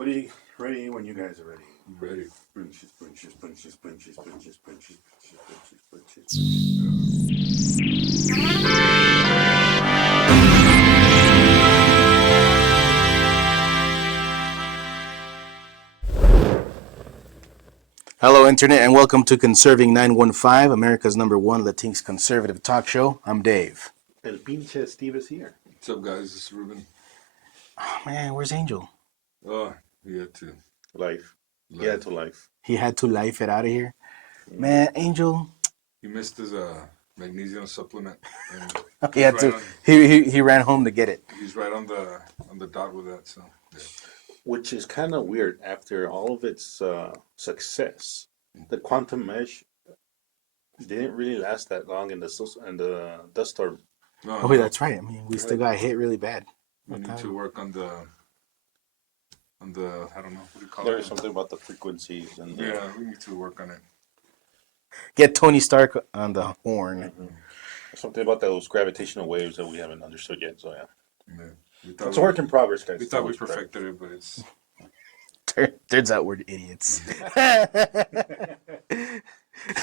What are you ready when you guys are ready? Ready. Punches, punches, punches, punches, punches, punches, punches, punches, punches. Hello, Internet, and welcome to Conserving 915, America's #1 Latinx conservative talk show. I'm Dave. El pinche Steve is here. What's up, guys? This is Ruben. Oh, man, where's Angel? Oh, we had to. Life. Life. Yeah, to life. He had to life it out of here. Man, Angel. He missed his magnesium supplement. And He had to. He ran home to get it. He's right on the dot with that. So, yeah. Which is kind of weird after all of its success. The quantum mesh didn't really last that long in the dust storm. No, Oh, wait, that's right. I mean, we still got hit really bad. we need to work on the I don't know what do you call There's it. something about the frequencies and Yeah, we need to work on it. Get Tony Stark on the horn. something about those gravitational waves that we haven't understood yet. So yeah, Yeah. it's a work in progress, guys. We thought we perfected it, but it's Turns out we're idiots.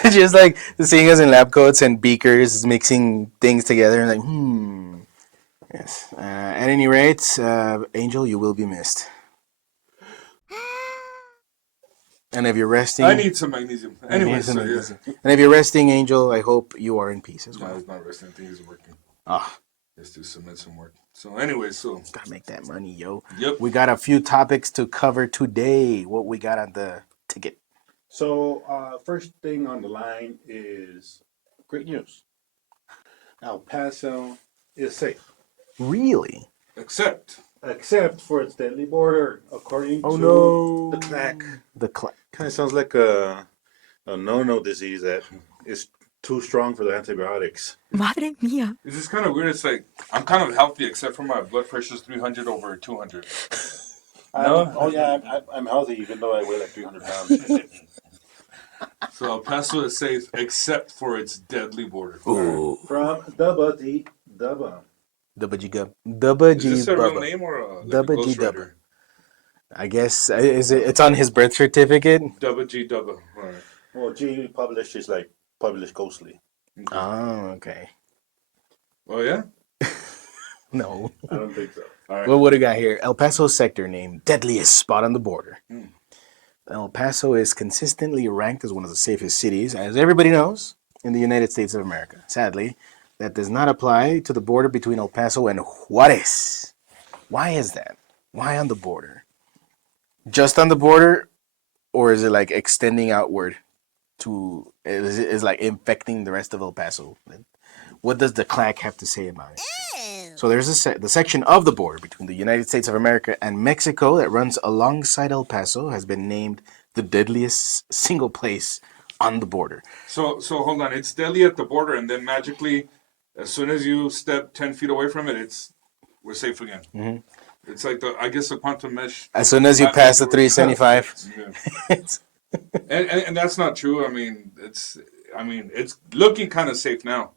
Just like seeing us in lab coats and beakers mixing things together and like, Yes. At any rate, Angel, you will be missed. And if you're resting, I need some magnesium. Anyway, so yeah. And if you're resting, Angel, I hope you are in peace as well. No, it's not resting. I think he's working. Ah, Let's do some work. So anyway, gotta make that money, yo. Yep. We got a few topics to cover today. What we got on the ticket? So first thing on the line is great news. El Paso is safe, Really? except except for its deadly border, according to the CLAC. The clack. Kind of sounds like a no-no disease that is too strong for the antibiotics. Madre mía. It's just kind of weird. It's like I'm kind of healthy except for my blood pressure's 300 over 200. No? Oh yeah, I'm healthy even though I weigh like 300 pounds. So El Paso is safe except for its deadly border. Ooh. From Dubba D Dubba. Dubba G Gub. Dubba Is G this a real Bubba. name or like Dubba a G ghostwriter? Dubba. I guess it's on his birth certificate. Dubba G Dubba. All right. Well, G published is like published ghostly. Okay. Oh, okay. Oh yeah. No. I don't think so. All right. Well, what do we got here? El Paso sector named deadliest spot on the border. El Paso is consistently ranked as one of the safest cities, as everybody knows, in the United States of America. Sadly, that does not apply to the border between El Paso and Juarez. Why is that? Why on the border? Just on the border, or is it like extending outward to? Is like infecting the rest of El Paso? What does the CLAC have to say about it? So there's the section of the border between the United States of America and Mexico that runs alongside El Paso has been named the deadliest single place on the border. So hold on. It's deadly at the border, and then magically, as soon as you step 10 feet away from it, we're safe again. Mm-hmm. It's like the quantum mesh. As soon as you pass the 375. Yeah. and that's not true. I mean, it's looking kind of safe now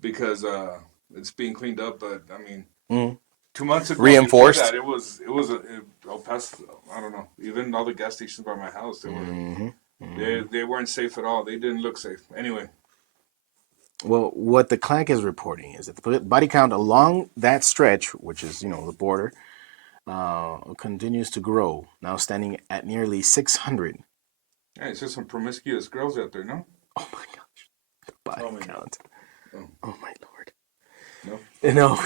because it's being cleaned up. But I mean, 2 months ago, Reinforced? That, it was El Paso. I don't know. Even all the gas stations by my house, they weren't safe at all. They didn't look safe. Anyway. Well, what the CLAC is reporting is that the body count along that stretch, which is, the border, continues to grow, now standing at nearly 600. Hey, it's just some promiscuous girls out there, no? Oh my gosh. The body count. Oh my Lord. No?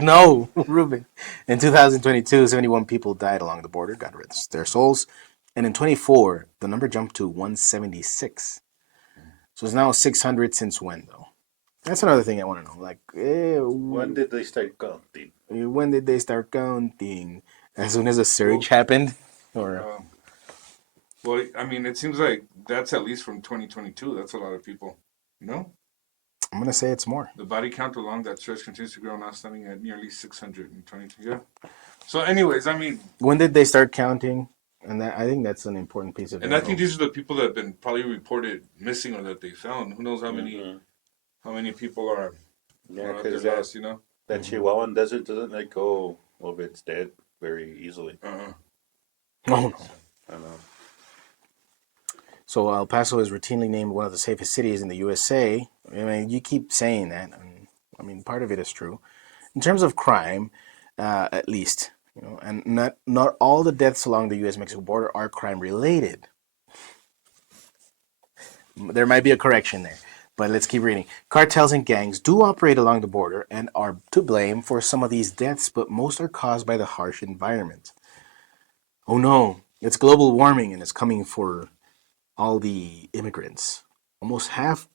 No, Ruben. In 2022, 71 people died along the border, God rest their souls. And in 24, the number jumped to 176. So it's now 600 since when, though? That's another thing I want to know. Like, When did they start counting? When did they start counting? As soon as a surge happened? Or well, I mean, it seems like that's at least from 2022. That's a lot of people. No? I'm going to say it's more. The body count along that stretch continues to grow, now standing at nearly 622. Yeah. So anyways, I mean... When did they start counting? And I think that's an important piece of info. And I think these are the people that have been probably reported missing or that they found. Who knows how many people are because lost, that Chihuahuan desert doesn't let go of its dead very easily. Oh no. I know. So El Paso is routinely named one of the safest cities in the USA. I mean, you keep saying that. And, I mean, part of it is true. In terms of crime, at least, and not all the deaths along the U.S.-Mexico border are crime related. There might be a correction there, but let's keep reading. Cartels and gangs do operate along the border and are to blame for some of these deaths, but most are caused by the harsh environment. Oh no, it's global warming and it's coming for all the immigrants. Almost half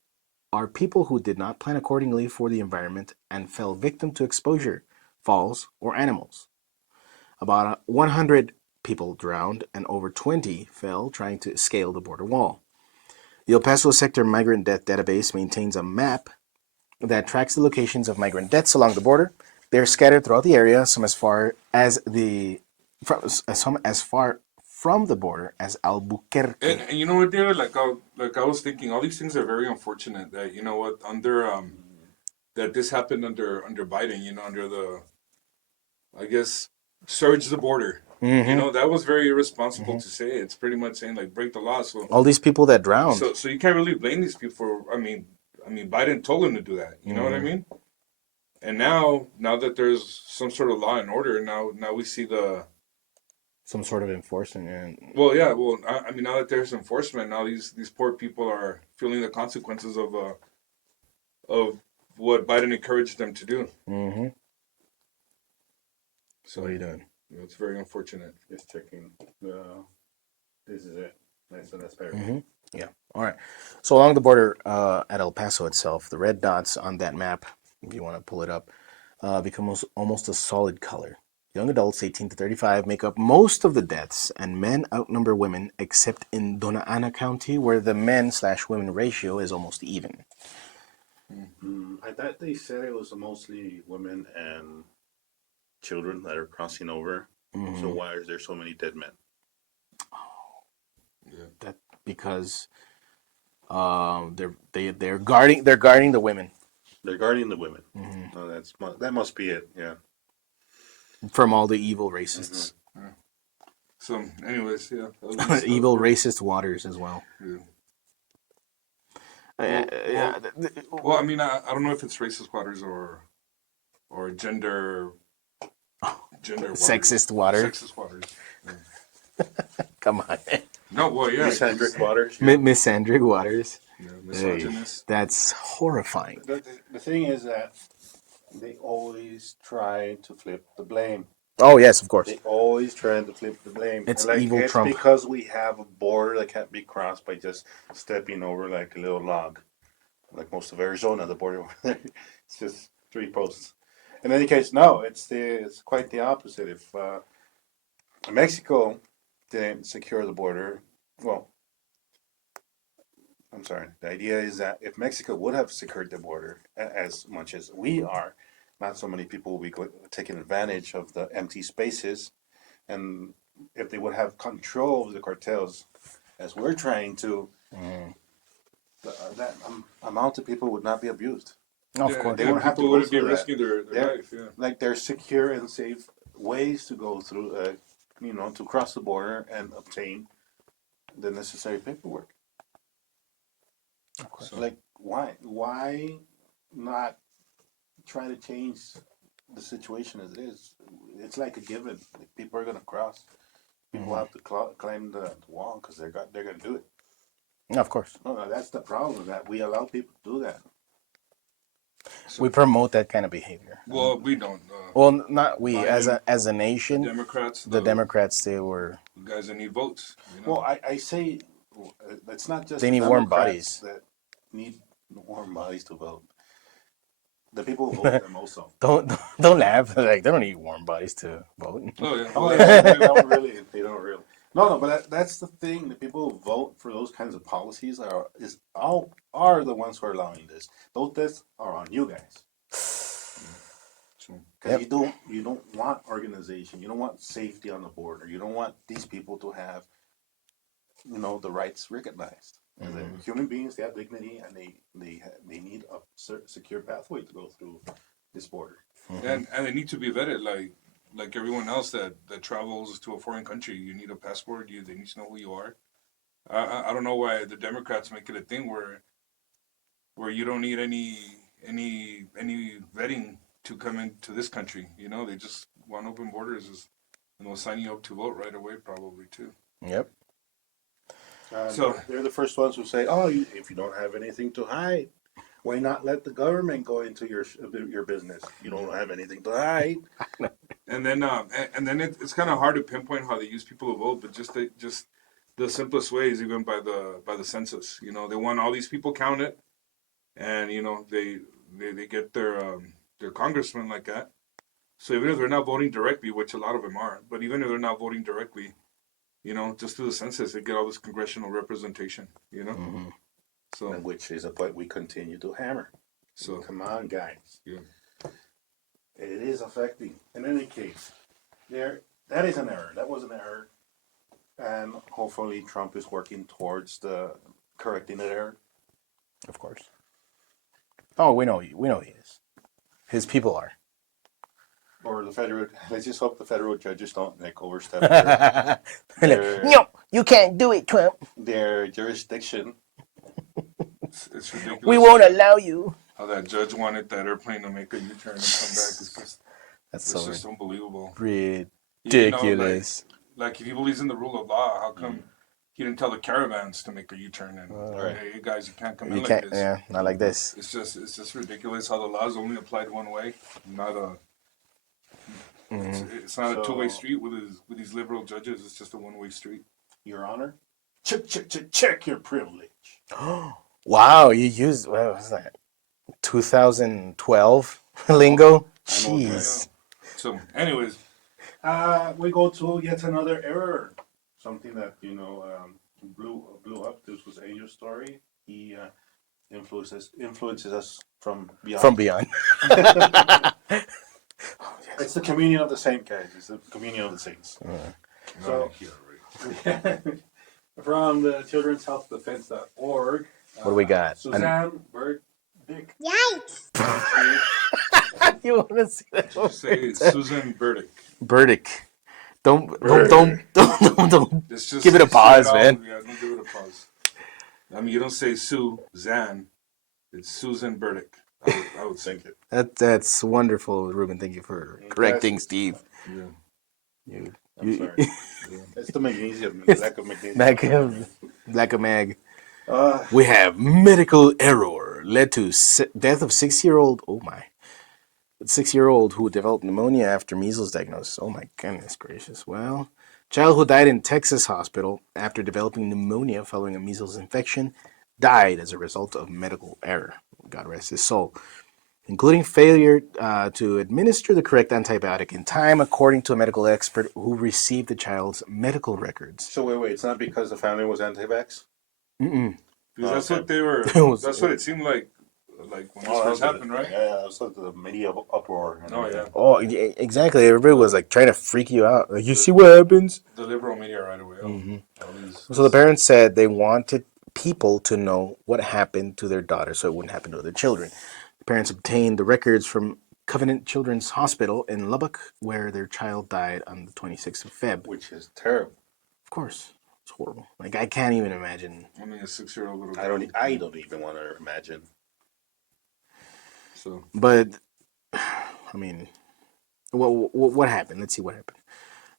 are people who did not plan accordingly for the environment and fell victim to exposure, falls, or animals. About 100 people drowned and over 20 fell trying to scale the border wall. The El Paso Sector Migrant Death Database maintains a map that tracks the locations of migrant deaths along the border. They're scattered throughout the area, some as far from the border as Albuquerque. And you know what, dear? Like I was thinking, all these things are very unfortunate. That you know what under that this happened under Biden. You know, under the I guess surge the border. You know, that was very irresponsible to say. It's pretty much saying like break the law. So All these people that drowned. so you can't really blame these people for. I mean, Biden told them to do that. You know what I mean? And now that there's some sort of law and order, now we see the. Some sort of enforcement. And Well, yeah. Well, I mean, now that there's enforcement, now these poor people are feeling the consequences of what Biden encouraged them to do. mm-hmm. So What are you doing? it's very unfortunate. Just checking. This is it. Nice and that's better. Mm-hmm. Yeah. All right. So along the border at El Paso itself, the red dots on that map, if you want to pull it up, become almost a solid color. Young adults 18 to 35 make up most of the deaths, and men outnumber women, except in Dona Ana County, where the men/women ratio is almost even. I thought they said it was mostly women and children that are crossing over. Mm-hmm. So why is there so many dead men? Yeah. That because they're guarding the women They're guarding the women. mm-hmm. Oh, that must be it. Yeah. from all the evil racists. Yeah. So, anyways, yeah. Evil racist waters as well. Yeah. Well, I mean, I don't know if it's racist waters or gender waters. Sexist water. Sexist waters. Yeah. Come on. No, well, yeah. Misandric waters. Yeah. Misandric waters. Yeah, misogynist. That's horrifying. The thing is that they always try to flip the blame. Oh, yes, of course. They always try to flip the blame. It's evil it's Trump. Because we have a border that can't be crossed by just stepping over like a little log. Like most of Arizona, the border over there, it's just 3 posts. In any case, no, it's quite the opposite. If Mexico didn't secure the border, well, I'm sorry. The idea is that if Mexico would have secured the border as much as we are, not so many people will be taking advantage of the empty spaces. And if they would have control of the cartels, as we're trying to, that amount of people would not be abused. Of course. They wouldn't have to people go wouldn't be through that. risking their life. Yeah. Like there's secure and safe ways to go through, to cross the border and obtain the necessary paperwork. Of course. Like why not try to change the situation as it is? It's like a given. Like people are gonna cross. People have to climb the wall because they're gonna do it. Of course. No, that's the problem. That we allow people to do that. So, We promote that kind of behavior. well, we don't. Well, not we Biden, as a nation. Democrats. The Democrats, they were. The guys that need votes. You know? Well, I say it's not just They the need warm Democrats bodies. that need warm bodies to vote. The people who vote them also. Don't laugh. Like they don't need warm bodies to vote. Oh yeah. Oh yeah, they don't really. They don't really. No, but that's the thing. The people who vote for those kinds of policies are the ones who are allowing this. Those deaths are on you guys. Because you don't want organization. You don't want safety on the border. You don't want these people to have, the rights recognized. As human beings, they have dignity, and they need a secure pathway to go through this border. And they need to be vetted. like everyone else that travels to a foreign country. You need a passport. They need to know who you are. I don't know why the Democrats make it a thing where you don't need any vetting to come into this country. You know, they just want open borders, and they'll sign you up to vote right away, probably too. Yep. So they're the first ones who say, "Oh, if you don't have anything to hide, why not let the government go into your business? You don't have anything to hide." and then it's kind of hard to pinpoint how they use people to vote, but just the simplest way is even by the census. You know, they want all these people counted, and you know they get their congressmen like that. So even if they're not voting directly, which a lot of them are, but even if they're not voting directly, you know, just through the census, they get all this congressional representation. You know, Mm-hmm. so And which is a point we continue to hammer. so Come on, guys. yeah. It is affecting. In any case, that is an error. That was an error. And hopefully Trump is working towards correcting that error. Of course. Oh, we know he is. His people are. Or let's just hope the federal judges don't overstep No, you can't do it, Trump. their jurisdiction. It's ridiculous. We won't allow you. How that judge wanted that airplane to make a U-turn and come back. That's It's so just unbelievable. ridiculous. Like if he believes in the rule of law, how come he didn't tell the caravans to make a U-turn and hey, you guys, you can't come in like this. Yeah, not like this. It's just ridiculous how the laws only applied one way, not a. It's not a two-way street with these liberal judges. It's just a one-way street. Your Honor, check your privilege. Wow, you used what was that? 2012 lingo. Jeez. So, anyways, we go to yet another error. Something that blew up. This was Angel's story. He influences us from beyond. From beyond. It's the communion of the saints, guys. It's the communion of the saints. So, from the Children's Health Defense.org. What do we got? Suzanne Burdick. Yikes! You want to see that? just say Susan Burdick. Burdick. Don't. Let's just Give it a pause, say man. Yeah, don't give it a pause. I mean, you don't say Suzanne. It's Susan Burdick. I would think it. That's wonderful, Ruben. Thank you for correcting Steve. Yeah. I'm sorry. It's the magnesium. Lack of magnesium. Lack of mag. We have medical error led to death of 6-year-old. Oh my. 6-year-old who developed pneumonia after measles diagnosis. Oh my goodness gracious. Well, child who died in Texas hospital after developing pneumonia following a measles infection died as a result of medical error. God rest his soul. Including failure to administer the correct antibiotic in time, according to a medical expert who received the child's medical records. So wait. It's not because the family was anti-vax? Mm-mm. Because that's what they were. That's what it seemed like when this first happened, right? Yeah, it was like the media uproar. Oh, yeah, exactly. Everybody was like trying to freak you out. Like, you see what happens? The liberal media right away. So the parents said they wanted people to know what happened to their daughter so it wouldn't happen to other children. The parents obtained the records from Covenant Children's Hospital in Lubbock, where their child died on the 26th of Feb. Which is terrible. Of course. It's horrible. Like, I can't even imagine. I mean, a 6-year-old little girl. I don't even want to imagine. So, but I mean, what happened? Let's see what happened.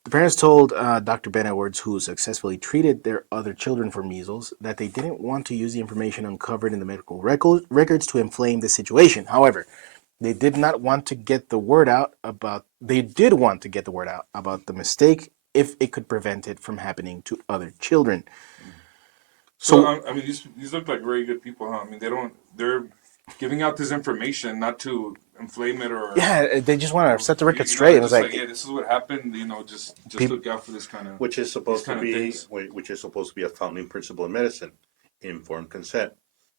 The parents told Dr. Ben Edwards, who successfully treated their other children for measles, that they didn't want to use the information uncovered in the medical records to inflame the situation. However, they did want to get the word out about the mistake if it could prevent it from happening to other children. So I mean, these look like very good people, huh? I mean, they're giving out this information not to inflame it or they just want to set the record straight. It was like, yeah, this is what happened. You know, just look out for this kind of which is supposed to be a founding principle in medicine, informed consent.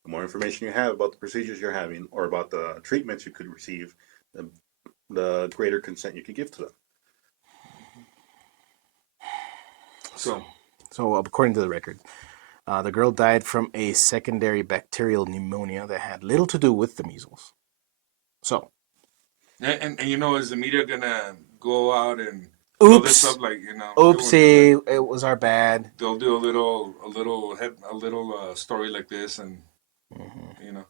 The more information you have about the procedures you're having or about the treatments you could receive, the greater consent you could give to them. So according to the record, the girl died from a secondary bacterial pneumonia that had little to do with the measles. So, and you know, is the media gonna go out and build this Oops. up like they won't do Oopsie, it was our bad. that. They'll do a little story like this, and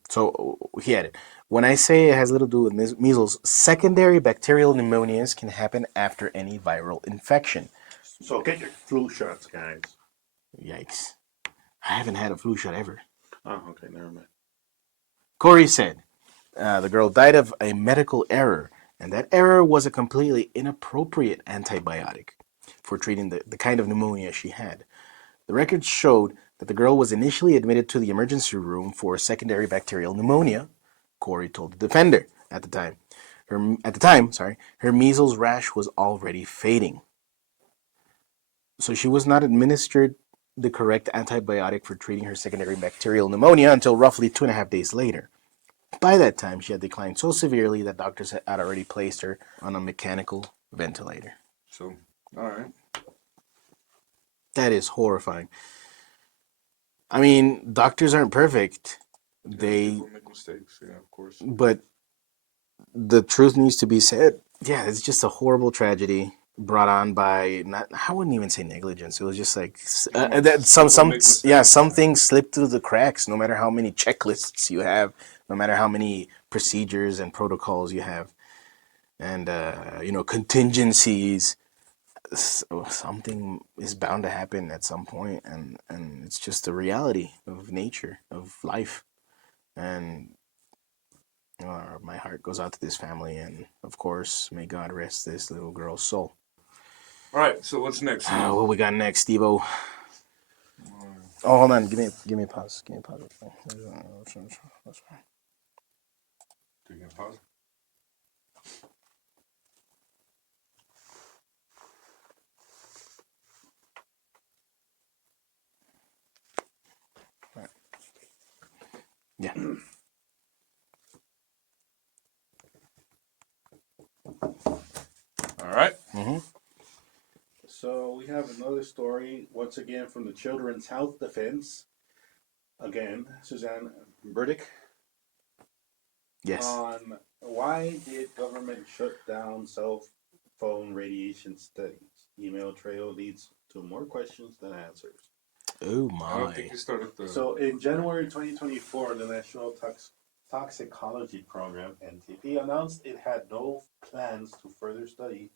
So he had it. When I say it has little to do with measles, secondary bacterial pneumonias can happen after any viral infection. So get your flu shots, guys. Yikes. I haven't had a flu shot ever. Oh, okay, never mind. Corey said the girl died of a medical error, and that error was a completely inappropriate antibiotic for treating the kind of pneumonia she had. The records showed that the girl was initially admitted to the emergency room for secondary bacterial pneumonia, Corey told the defender at the time. Her measles rash was already fading. So she was not administered the correct antibiotic for treating her secondary bacterial pneumonia until roughly 2.5 days later. By that time, she had declined so severely that doctors had already placed her on a mechanical ventilator. So, all right. That is horrifying. I mean, doctors aren't perfect. People make mistakes, yeah, of course. But the truth needs to be said. Yeah, it's just a horrible tragedy brought on by I wouldn't even say negligence. It was just like some things slip through the cracks. No matter how many checklists you have, no matter how many procedures and protocols you have, and contingencies, something is bound to happen at some point, and it's just the reality of nature, of life, and my heart goes out to this family, and of course, may God rest this little girl's soul. All right, so what's next? What we got next, Steve-O? Oh, hold on. Give me a pause. Do you get pause? Yeah. All right. So we have another story, once again from the Children's Health Defense. Again, Suzanne Burdick. Yes. On why did government shut down cell phone radiation studies? Email trail leads to more questions than answers. Oh I don't my. think you started the. So in January 2024, the National Toxicology Program, NTP, announced it had no plans to further study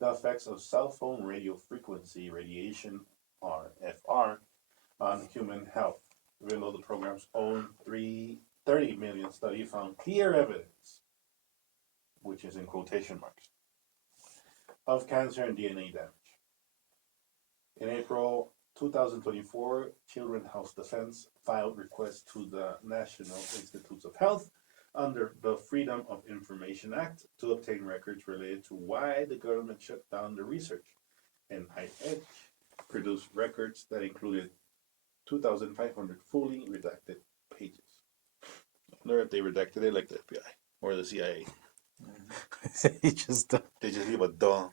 the effects of cell phone radio frequency radiation, RFR, on human health, even though the program's own 30 million study found clear evidence, which is in quotation marks, of cancer and DNA damage. In April 2024, Children's Health Defense filed requests to the National Institutes of Health under the Freedom of Information Act to obtain records related to why the government shut down the research. NIH produced records that included 2,500 fully redacted pages. I wonder if they redacted it like the FBI or the CIA. They just leave a duh.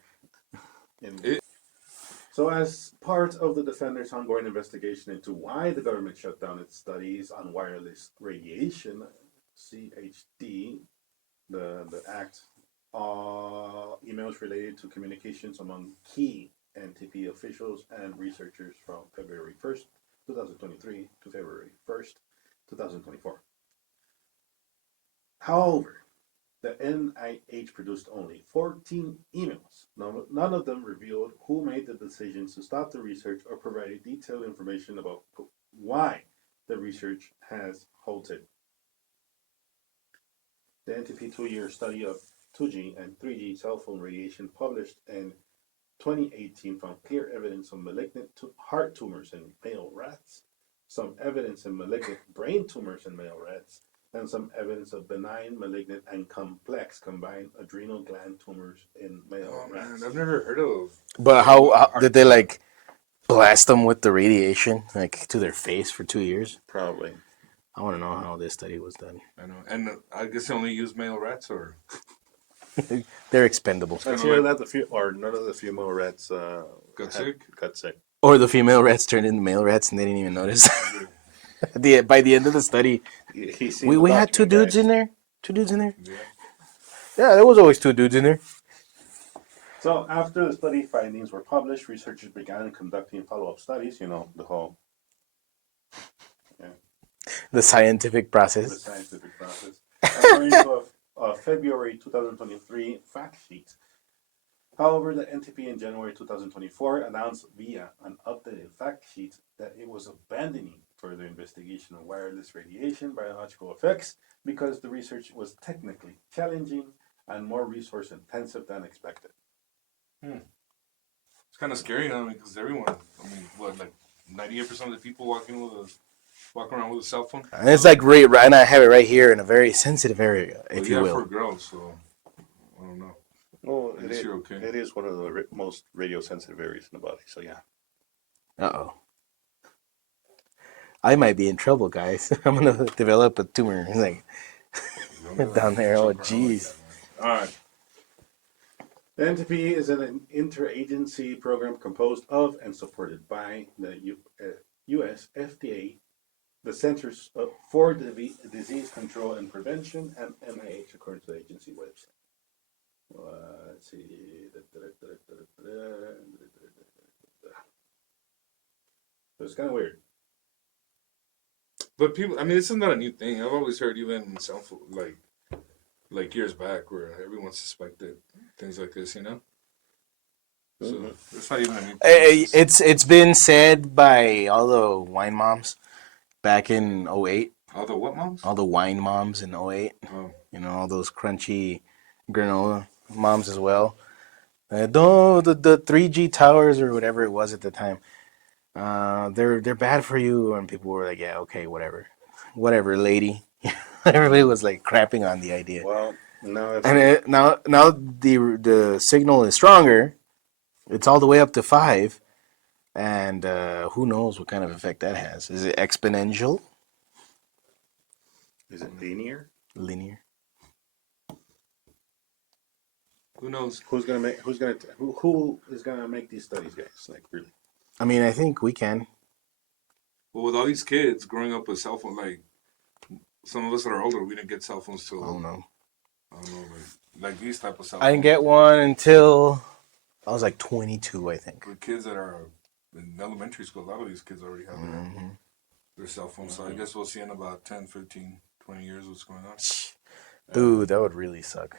So, as part of the defender's ongoing investigation into why the government shut down its studies on wireless radiation, CHD, the act, emails related to communications among key NTP officials and researchers from February 1st, 2023 to February 1st, 2024. However, the NIH produced only 14 emails. None of them revealed who made the decisions to stop the research or provided detailed information about why the research has halted. The NTP 2-year study of 2G and 3G cell phone radiation published in 2018 found clear evidence of malignant heart tumors in male rats, some evidence in malignant brain tumors in male rats, and some evidence of benign, malignant, and complex combined adrenal gland tumors in male rats. Man, I've never heard of. But how did they like blast them with the radiation like to their face for 2 years? Probably. I want to know how this study was done. I know, and I guess they only use male rats, or They're expendable. Let's hear that none of the female rats got sick. Or the female rats turned into male rats and they didn't even notice. By the end of the study, we had 2 dudes in there. 2 dudes in there. Yeah. Yeah, there was always 2 dudes in there. So after the study findings were published, researchers began conducting follow-up studies. You know, the whole The scientific the process. scientific process. According to a February 2023 fact sheet. However, the NTP in January 2024 announced via an updated fact sheet that it was abandoning further investigation of wireless radiation biological effects because the research was technically challenging and more resource intensive than expected. It's kind of scary, huh? Because everyone, I mean, what, like 98% of the people walking around with a cell phone? And it's like right, and I have it right here in a very sensitive area, Well, if yeah, you will. for girls, so I don't know. Well, At least you're okay. it is one of the most radio sensitive areas in the body, so yeah. Uh-oh. I might be in trouble, guys. I'm gonna develop a tumor like down there. Oh, jeez. All right. The NTP is an interagency program composed of and supported by the U.S. FDA, the Centers for Disease Control and Prevention, and NIH, according to the agency website. Let's see. So it's kind of weird. But people, I mean, this is not a new thing. I've always heard, even like years back, where everyone suspected things like this, you know. So it's not even a new thing. It's been said by all the wine moms back in 08. All the what moms? All the wine moms in 08. Oh. You know, all those crunchy granola moms as well. The 3G towers or whatever it was at the time. They're bad for you, and people were like, yeah, okay, whatever, lady. Everybody was like crapping on the idea. Well, no, And now the signal is stronger. It's all the way up to 5, and who knows what kind of effect that has? Is it exponential? is it linear? Linear? Who knows? Who is gonna make these studies, guys? Like really? I mean, I think we can. Well, with all these kids growing up with cell phones, like some of us that are older, we didn't get cell phones till I don't know. like these type of cell I phones. didn't get one until I was like 22, I think. With kids that are in elementary school, a lot of these kids already have their cell phones. So I guess we'll see in about 10, 15, 20 years what's going on. Dude, that would really suck.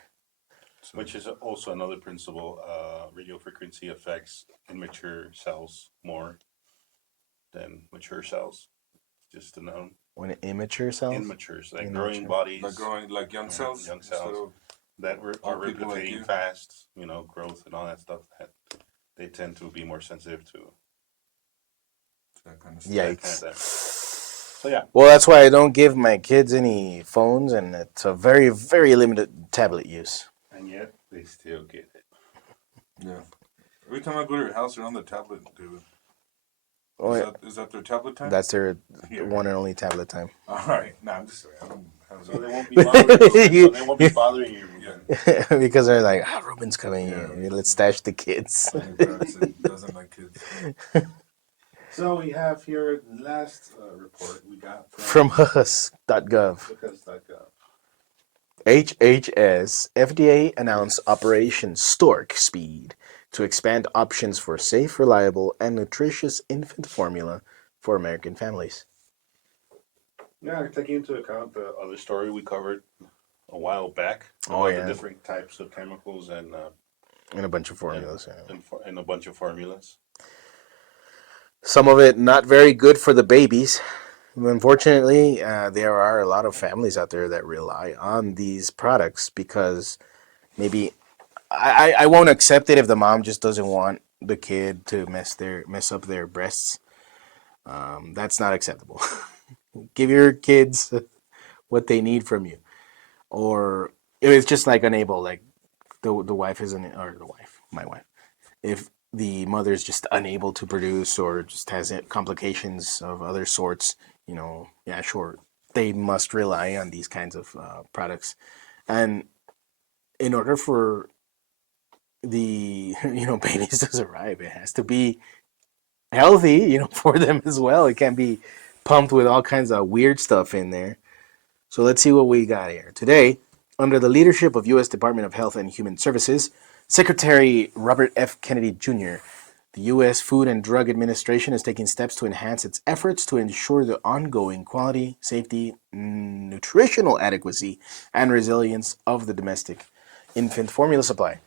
So, which is also another principle. Radio frequency affects immature cells more than mature cells. Just to know. When it immature cells? Immatures, like growing bodies. Like growing, like young cells? Young cells that are replicating fast, you know, growth and all that stuff. That they tend to be more sensitive to. That kind of stuff. Yikes. So yeah. Well, that's why I don't give my kids any phones, and it's a very, very limited tablet use. And yet they still get it. Yeah. Every time I go to your house, they're on the tablet, David. Oh, Is that their tablet time? That's their one and only tablet time. All right. No, I'm just saying. So they won't be bothering you. So they won't be bothering you. Yeah. Because they're like, Ruben's coming. Yeah. Let's stash the kids. Doesn't like kids. So we have here the last report we got from HHS.gov. HHS.gov. HHS FDA announced Operation Stork Speed to expand options for safe, reliable, and nutritious infant formula for American families. Yeah, taking into account the other story we covered a while back. The different types of chemicals and a bunch of formulas. And a bunch of formulas. Some of it not very good for the babies. Unfortunately, there are a lot of families out there that rely on these products because maybe I won't accept it if the mom just doesn't want the kid to mess up their breasts. That's not acceptable. Give your kids what they need from you. Or if it's just like unable, like the wife isn't, or my wife, if the mother's just unable to produce or just has complications of other sorts, you know, yeah, sure, they must rely on these kinds of products. And in order for the, babies to survive, it has to be healthy, for them as well. It can't be pumped with all kinds of weird stuff in there. So let's see what we got here. Today, under the leadership of U.S. Department of Health and Human Services, Secretary Robert F. Kennedy Jr., the U.S. Food and Drug Administration is taking steps to enhance its efforts to ensure the ongoing quality, safety, nutritional adequacy, and resilience of the domestic infant formula supply.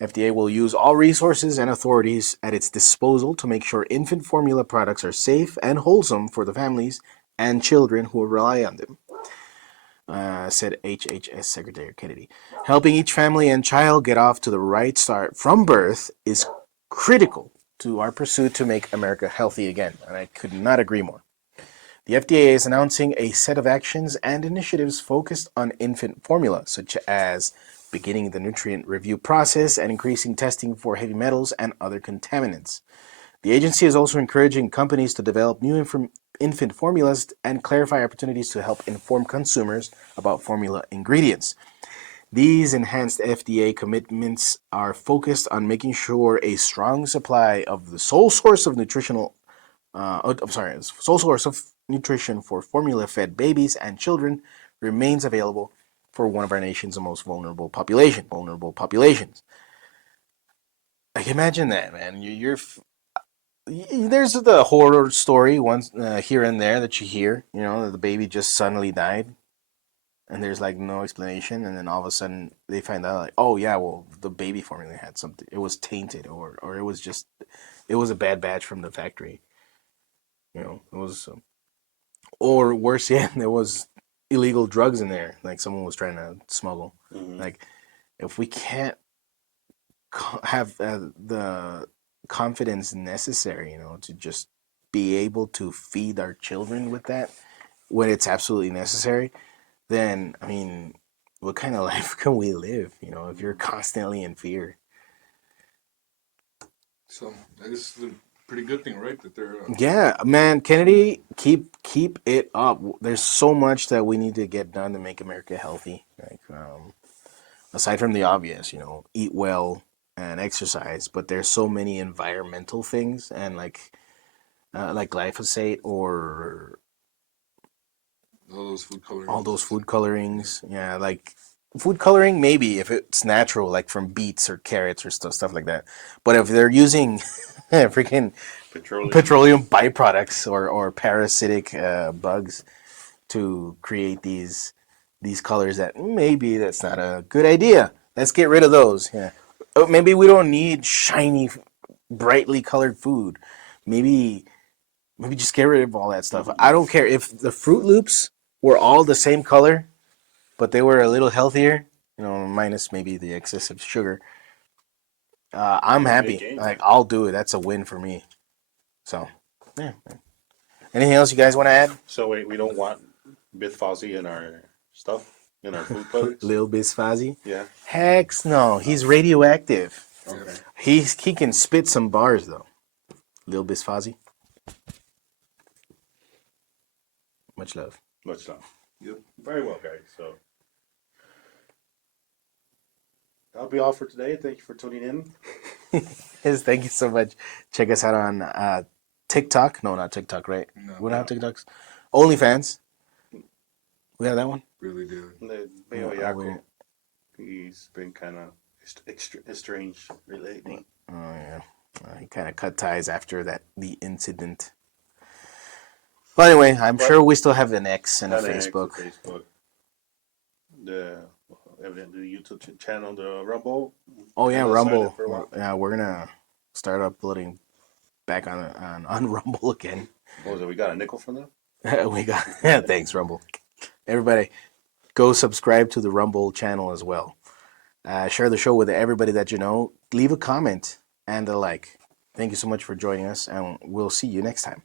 FDA will use all resources and authorities at its disposal to make sure infant formula products are safe and wholesome for the families and children who rely on them, said HHS Secretary Kennedy. Helping each family and child get off to the right start from birth is critical to our pursuit to make America healthy again, and I could not agree more. The FDA is announcing a set of actions and initiatives focused on infant formula, such as beginning the nutrient review process and increasing testing for heavy metals and other contaminants. The agency is also encouraging companies to develop new infant formulas and clarify opportunities to help inform consumers about formula ingredients. These enhanced FDA commitments are focused on making sure a strong supply of the sole source of nutrition for formula-fed babies and children remains available for one of our nation's most vulnerable populations. Like, imagine that, man. There's the horror story once here and there that you hear. You know, that the baby just suddenly died, and there's like no explanation, and then all of a sudden they find out like, oh yeah, well the baby formula had something. It was tainted, or it was a bad batch from the factory. You know, it was, or worse yet, there was illegal drugs in there, like someone was trying to smuggle. Mhm. Like, if we can't have the confidence necessary, you know, to just be able to feed our children with that when it's absolutely necessary, then I mean, what kind of life can we live? You know, if you're constantly in fear. So I guess it's a pretty good thing, right? That they're Yeah, man, Kennedy, keep it up. There's so much that we need to get done to make America healthy. Like, aside from the obvious, you know, eat well and exercise, but there's so many environmental things and like glyphosate or all those food colorings. all those food colorings. Yeah, like food coloring maybe if it's natural, like from beets or carrots or stuff like that. But if they're using freaking petroleum byproducts or parasitic bugs to create these colors, that maybe that's not a good idea. Let's get rid of those. Yeah. Maybe we don't need shiny, brightly colored food. Maybe just get rid of all that stuff. I don't care if the Fruit Loops were all the same color, but they were a little healthier. You know, minus maybe the excessive sugar. I'm happy. Like, I'll do it. That's a win for me. So, yeah. Anything else you guys want to add? So wait, we don't want Bith Fozzie in our stuff, in our food products? Lil Bisfazi? Yeah. Heck no. He's radioactive. Okay. He can spit some bars though. Lil Bisfazi. Much love. Much love. Yep. Very well, guys. So that'll be all for today. Thank you for tuning in. Yes, thank you so much. Check us out on TikTok. No, not TikTok, right? No, We don't have TikToks. OnlyFans. We have that one. really do. The Yeah, Beo Yako, we- he's been kind of estranged lately. Oh yeah. He kind of cut ties after the incident. Well, anyway, I'm sure we still have an X and a Facebook. The evidently the YouTube channel, the Rumble. Oh yeah, Kinda Rumble. silent for a while. Yeah, we're gonna start uploading back on Rumble again. What was it? We got a nickel from them. We got thanks Rumble. Everybody, go subscribe to the Rumble channel as well. Share the show with everybody that you know. Leave a comment and a like. Thank you so much for joining us, and we'll see you next time.